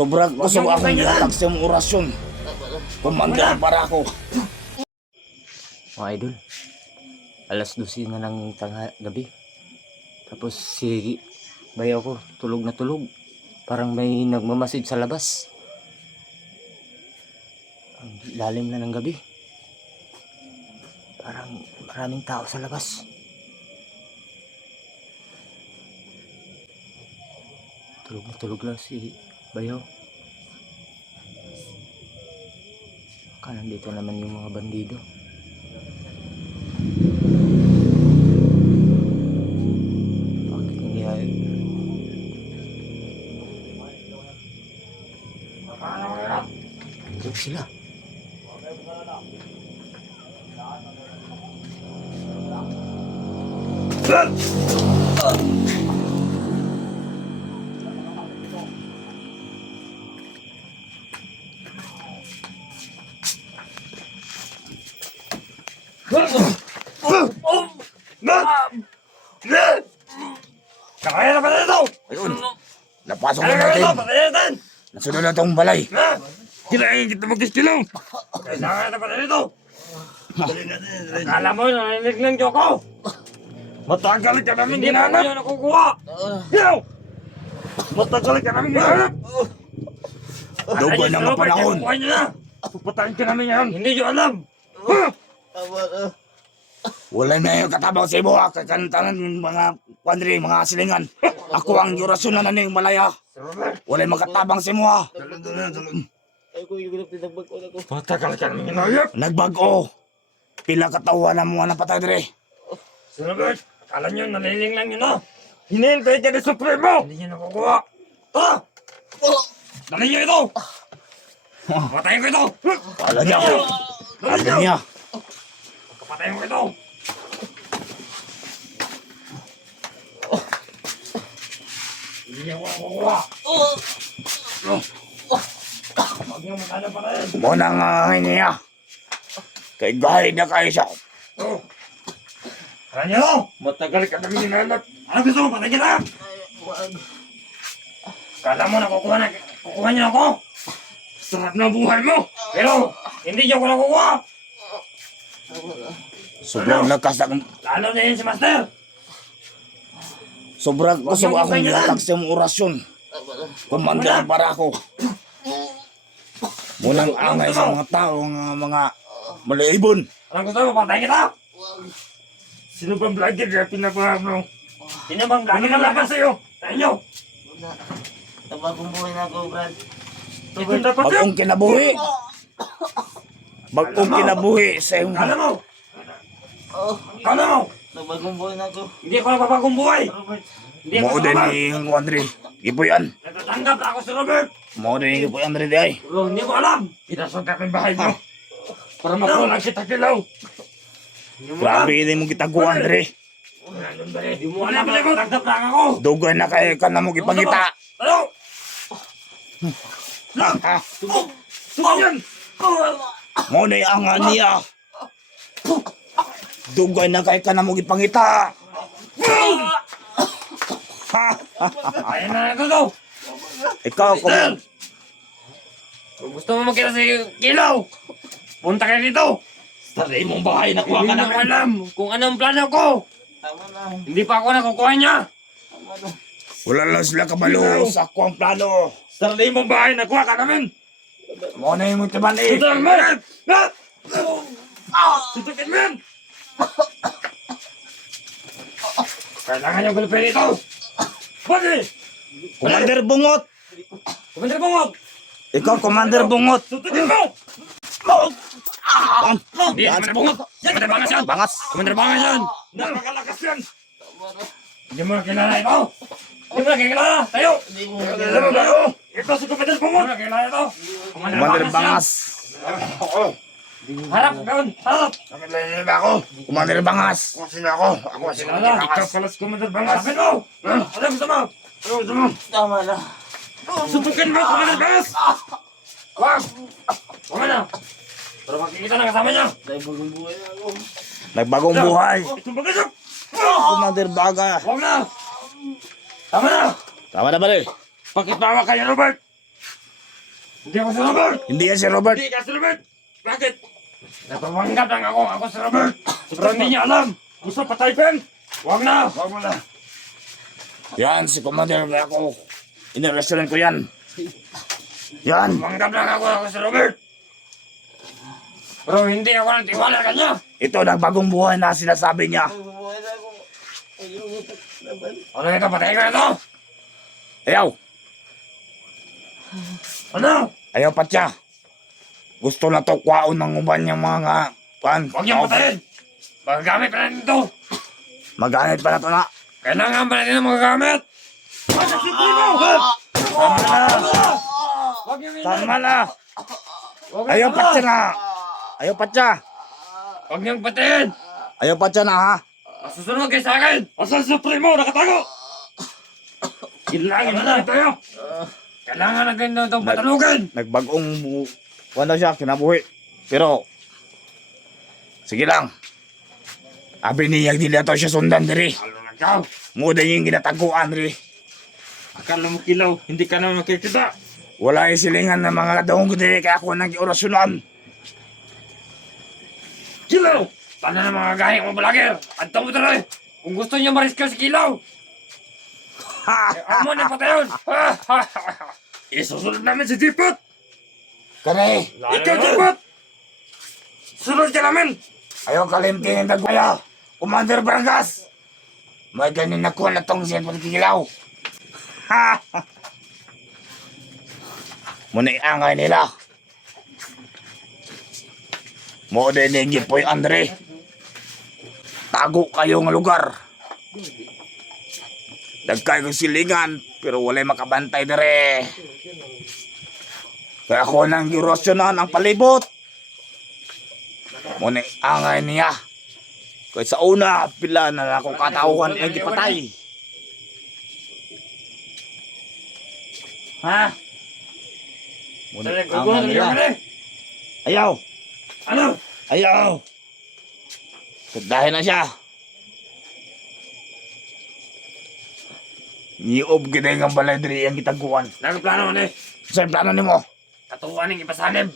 Sobrang gusto akong ilatag sa iyong orasyon. Commander Barako. Mga idol, alas 12 na ng gabi. Tapos si bayaw ko tulog na tulog. Parang may nagmamasid sa labas. Ang lalim na ng gabi. Parang maraming tao sa labas. Tulog na tulog lang si bayaw. Baka nandito naman yung mga bandido. Bakit hindi ay... Tulog sila. Kaya na pala ito! Ayun. Napasok na natin. Nasunod na itong balay. Kinain kita mag-istilong! Kailangan na pala ito! Akala mo, naninig ng Joko! Matagal ka namin hinanap! Hindi mo nakukuha! Yaw! Matagal ka namin hinanap! Dugo na mga panahon. Kukuha niyo na! Pupatayin ka namin yan! Hindi nyo alam! Wala na yung katabang sa ibo. Kakantanan ng mga pandri, mga silingan. Ako ang orasyon na naning malaya. Wala yung makatabang sa imo ha. Matagal ka namin hinanap! Nagbago. Pila katawan na mga napatay dire. Sir Robert, kala nyo naliling lang yun, no? Hinihintay ka ni Supremo! Hindi nyo nakukuha! Ha? Dali nyo ito! Patayin ko ito! Wala niya ako. Sabi niya. Patayin ko ito! Hindi nyo nakukuha! Huwag nyo magkala pa rin! Muna nga niya. Kay gahid na kayo siya. Kala nyo! Matagal ka namin hinanap! Ano gusto mo? Patayin kita! Kala mo kukuha niyo ako? Sarap na buhay mo! Pero, hindi niyo ako nakukuha! Sobrang lakas na. Lalo na yun si Master! Sobrang gusto akong ilatag sa iyong orasyon. Commander Barako. Munang angay sa mga tao, mga malaibon. Anong gusto mo? Patayin kita! Sino bang vlogger na pinapaham mo? Sino bang vlogger na laban sa'yo? Tayo nyo! Tabagong buhay na ako, Brad. Ito dapat yun! Bagong kinabuhi. Bagong kinabuhi sa iyong... Kala mo! Oh, Kala mo! tabagong buhay na ako. Hindi ako napapagong buhay! Robert, Hindi ako Mo din sumama! ni Andre. Ipuyan. Natatanggap na ako si Robert! Mo din ni Ipuyan Andre di ay. Pero hindi ko alam! Pinasok ka ng bahay mo! Para makulang kita kilaw! Grabe din mo kitago Andre. Hindi mo alam na ako! Tagdap lang ako! Dugay na kayo ka na mo ipangita. Tayo! Suko yan! Mo na ang niya. Dugay na kayo ka na mo ipangita. Ayan na ito to! Ikaw kung Kung gusto mo makita sa kilaw, punta kayo dito! Sa mong bahay, nakuha ka namin alam kung anong plano ko! tama na. Hindi pa ako nakukuha niya! Tama na. wala lang sila kabalo sa akong plano. Sa mong bahay, nakuha ka namin! Mo na yung mutabali. Tutukin mo yan! Tutukin mo yan! Kailangan yung gulpin ito! Pwede! Commander Bungot. Commander Bungot! Ikaw Commander Bungot. Tutukin mo! Hindi, Commander Bungot! Commander Bangas yan! Bangas. Commander Bangas yan! Napakalakas yan! Hindi mo na kilala ito! Hindi mo na kilala! Tayo! Hindi mo Tayo! Tayo! Ito si Commander Bungot! Hindi mo na kilala ito! Commander Bangas. Harap! Gawin! Harap! Nakilala ba ako? Commander Bangas. Kung sino ako? Ako si Kilala! Ikaw pala si Commander Bangas! Sabi mo! Ano gusto mo? Ano gusto mo? Tama na. Sutukin mo, Commander Bangas! Wag! Wag na! Pero makikita na kasama niya. Tayo bagong buhay na ako. Nagbagong buhay. Itong bagasok. Commander Baga. Huwag na. Tama na. Tama na bali. Pakitawa kayo, Robert. Hindi ako si Robert. Hindi yan si Robert. Hindi ka si Robert. Bakit? Napapanggap lang ako si Robert. Pero hindi niya alam. Gusto patay pa yan. Huwag na. Huwag mo na. Yan si Commander Baga. Inirestoran ko yan. Yan. Napapanggap lang ako si Robert. Pero hindi ako nang tiwala kanya. Ito nagbagong buhay na sinasabi niya. Bagong buhay na ako. Ayaw mo laban. Ano ito? Patay ko na ito. Ayaw. Ano? Ayaw pa siya. Gusto na to kwaon ng uban niyang mga pan. Huwag niyang patayin. Magagamit pa natin ito. Maganit pa na to na. Kailangan pa natin ang magagamit. Tama na. Huwag niyang Tama na. Ayaw pa siya na. Ayaw pa siya. Huwag niyang patayin. Ayaw pa siya na ha. Masusunod kayo sa akin. Asan Supremo? Nakatago. Kailangan na tayo. Kailangan na ganyan itong patalugan. Nagbagong ano siya, kinabuhi. Pero, sige lang. Abi niya hindi na to siya sundan diri. Ano na ikaw? Muda yung ginataguan diri. Akala mo kilaw, hindi ka na makikita. Wala yung silingan ng mga daong ko diri kaya ako nang orasyonan. Kilaw! Paano na mga gahing mo vlogger? At mo tuloy. Kung gusto niyo mariskal si Kilaw, amo na patayon. Isusunod namin si Dipot. Kare, Ikaw, Dipot! Sunod ka namin. ayaw kalimtin ng dagwaya. Commander Barangas. May ganin na ko na tong siya pagkikilaw. Muna iangay nila. Mo din yung gipoy Andre. Tago kayo ng lugar. Nagkay kong silingan, pero wala'y makabantay dere. Kaya ako nang girosyonan ang palibot. Muna angay niya. Kaya sa una, pila na ako katauhan ang gipatay. Ha? Muna angay niya. Ayaw! Ano? Ayaw! Sundahin na siya. Niob gina yung balay diri ang kitaguan. Nagplano na eh. Sa plano ni mo? Katuan ng ipasanib.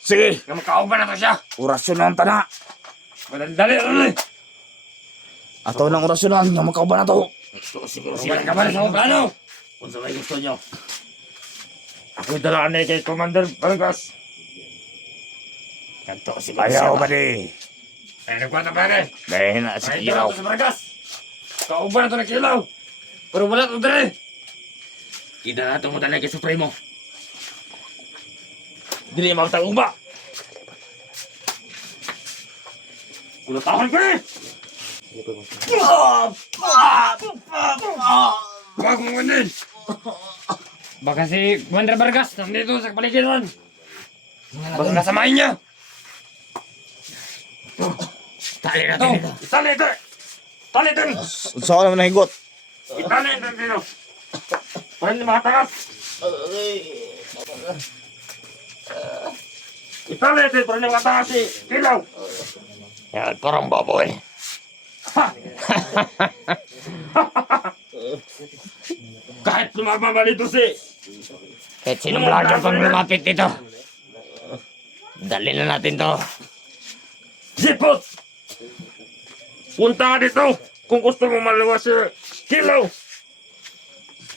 Sige, Nga makauban na to siya. orasyon ang tana. Madali rin eh. Ato ng orasyon ang nga makauban na to. Wala ka ba na sa akong plano? Kung sa may gusto nyo. Ako'y dalaan na kay Commander Vargas. Kanto si Ayaw ba di? Ay, nagkwata pa rin. Dahil na si Ay, Kiraw. ito si Vargas. Kauban na to na Kilaw. Pero wala to dere. Kita na ito mo talaga kay Supremo. Dili magtagong ba? Kulatahan ko eh! Huwag mong ganin! Baka si Commander Vargas nandito sa paligiran. Baka nasamahin niya. Tali na to! Itali ito! Tali ito! Saan naman nahigot? Itali ito dito! Para hindi makatangas! Itali ito para hindi makatangas si Kilaw! Yan, parang baboy. Kahit lumababa dito si Kahit sinong vlogger pang lumapit dito. Dali na natin to. Zipot! Punta ka dito kung gusto mo malawas si Kilaw!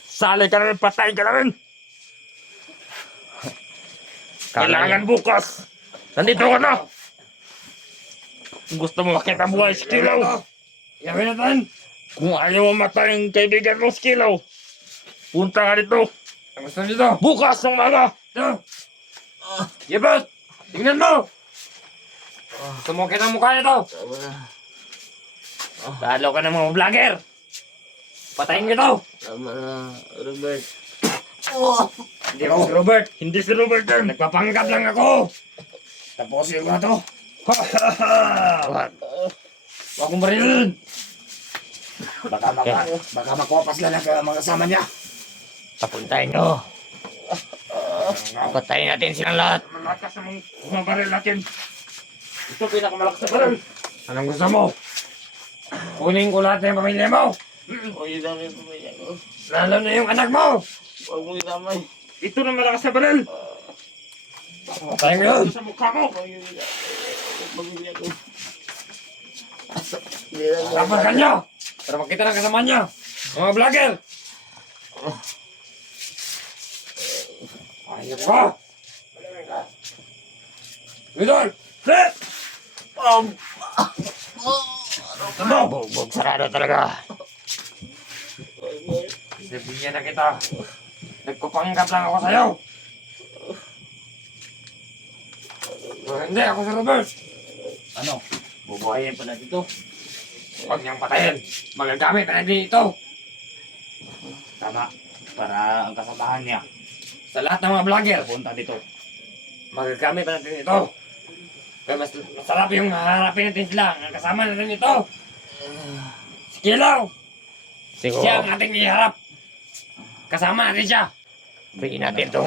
Sali ka na rin, patayin ka na rin! Kailangan bukas! Nandito ka na! Kung gusto mo makita buhay si Kilaw! Gawin natin! Kung ayaw mo matay ang kaibigan mo si Kilaw, punta ka dito! Ang gusto dito! Bukas ng maga! Ito! Zipot! Tingnan mo! Gusto mo kita ang mukha nito! Talo ka ng mga vlogger! Patayin kita! Tama na, Robert. Hindi ako si Robert! Hindi si Robert yan! Nagpapanggap lang ako! Tapusin ko na to. Huwag kong barilin! Baka makuha pa sila ng mga kasama niya. Papuntahin nyo. Patayin natin silang lahat. Malakas ng mga baril natin. Ito pinakamalakas na baril. Anong gusto mo? Kunin ko lahat ng pamilya mo. Huwag yung damay yung pamilya ko. Lalo na yung anak mo. Huwag mo yung damay. Ito na malakas na baril. Patayin mo yun. Sa mukha mo. Huwag yung damay yung pamilya ko. Hindi na ako. Tapakan niyo. Para makita ng kasama niya. Mga vlogger. Ayos ka. Idol. Set. Ano? Bugbog sarado talaga. Bibigyan na kita. Nagpapanggap lang ako sa'yo. Hindi, ako si Robert. Ano? Bubuhayin pa natin ito. Huwag niyang patayin. Magagamit na natin ito. Tama. Para ang kasamahan niya. Sa lahat ng mga vlogger. Punta dito. Magagamit pa natin ito. Kaya mas masarap yung haharapin natin sila. Ang kasama natin ito. Si Kilaw. Siguro. Siya ang ating iharap. Kasama natin siya. Pwede natin ito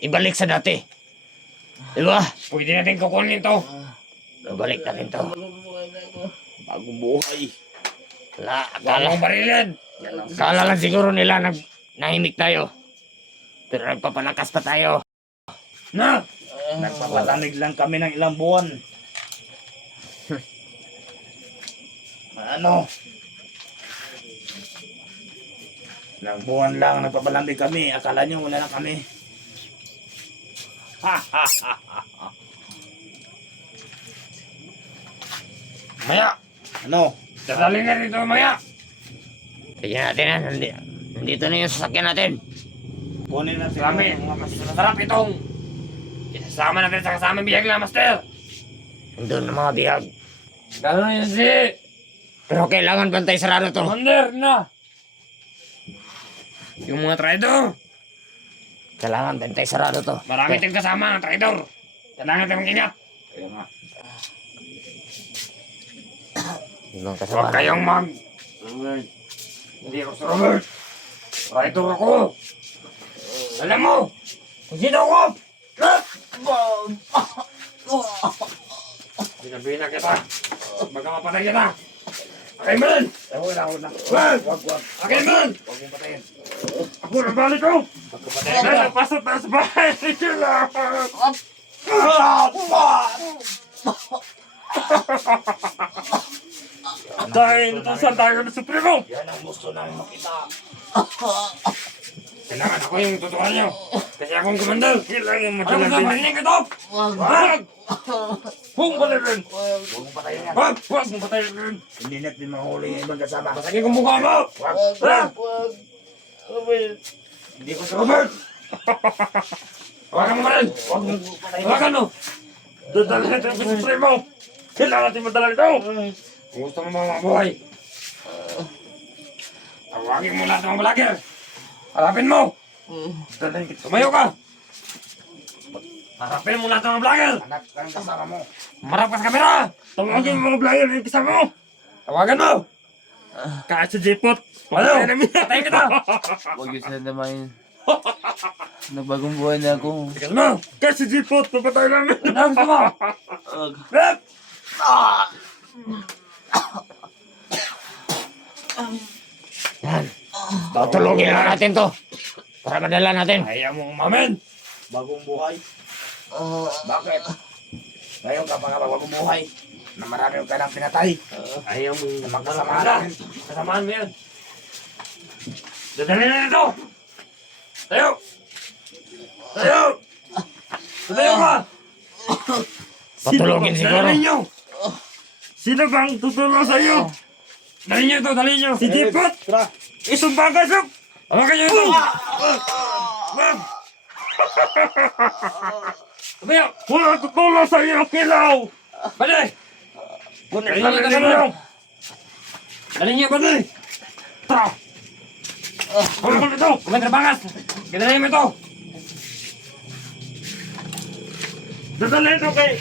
ibalik sa dati. Diba? Pwede natin kukunin ito. Ibalik natin to. Mabubuhay na ako. Bagong buhay. Wala, Wala mong barilin. akala lang siguro nila nahimik tayo. Pero nagpapalakas pa tayo. Na! Nagpapatanig lang kami ng ilang buwan. Ano? Ilang buwan lang nagpapalamig kami. Akala nyo wala na kami. Maya! Ano? Dadalhin na rito maya! Tignan natin na. Nandito na yung sasakyan natin. Kunin natin Marami, mas masarap itong isasama natin sa kasama bihag na, Master! Doon ang mga bihag. Gano'n yun si Pero kailangan bantay sarado to. Commander na! Yung mga traidor! Kailangan bantay sarado to. Marami tayong kasama ng traidor! Kailangan natin mag-ingat! Kaya nga. Ibang Huwag kasama. kayong Robert. Hindi ako si Robert! Traidor ako! Alam mo! Kung sino ako! Sinabihin na kita! Baka mapatay kita! Okay man! Wala. Wag! Wag. Okay man! Huwag mong patayin. Ako na balik ko! Napasok na sa bahay nila! Dahil ito sa tayo ng Supremo! Yan ang gusto namin makita. Kailangan ako yung tutukan niyo! Kasi akong komandal! Kailangan mo talaga! Ano ba? Marinig ito! Wag! Huwag mo patayin! Huwag mong patayin yan. Wag! Huwag mo patayin! Hindi natin mahuli yung ibang kasama. Masakit kong mukha mo! Wag. Wag! Wag. Robert. Hindi ko si Robert. Hawakan mo rin! Huwag mong patayin. Hawakan mo! Dadalhin natin ang Supremo! Kailangan natin madala ito! Kung gusto mo mga buhay! Tawagin mo lahat ng mga vlogger! Harapin mo! Dadalhin kita! Tumayo ka! Harapin mo lahat ng mga vlogger! Anak ka ng kasama mo. Marap ka sa kamera! Tawagin mo mga vlogger yung kasama mo! Tawagan mo! Kahit sa J-Pot! Ano? Patayin kita! Huwag yung sandamayin. Nagbagong buhay na ako. Tigas mo! Kahit sa J-Pot! Papatay namin! Ano gusto mo? Wag. Rep! Yan. Tutulungin lang natin to. Para madala natin. Ayaw mo umamin! Bagong buhay. Bakit? Ngayon ka pa nga bagong buhay. Na marami ka nang pinatay. Ayaw mo Magkasama natin. Kasamaan mo yan! Dadalhin na nito! Tayo! Tayo! Tayo ka! Patulogin siguro. Dalhin nyo! Sino bang tutulong sa iyo? Dalhin nyo ito, dalhin nyo! Si Tipot! Isumba ka, Sok! Hawakan nyo ito! Ma'am! Sabiyo! Wala tutulong sa iyo, Kilaw! Bali! Dalhin nyo, dalhin nyo! Dalhin nyo, bali! Tara! Hawakan mo ito! Kumandra bangas! Gadalhin mo ito! Dadalhin ito kay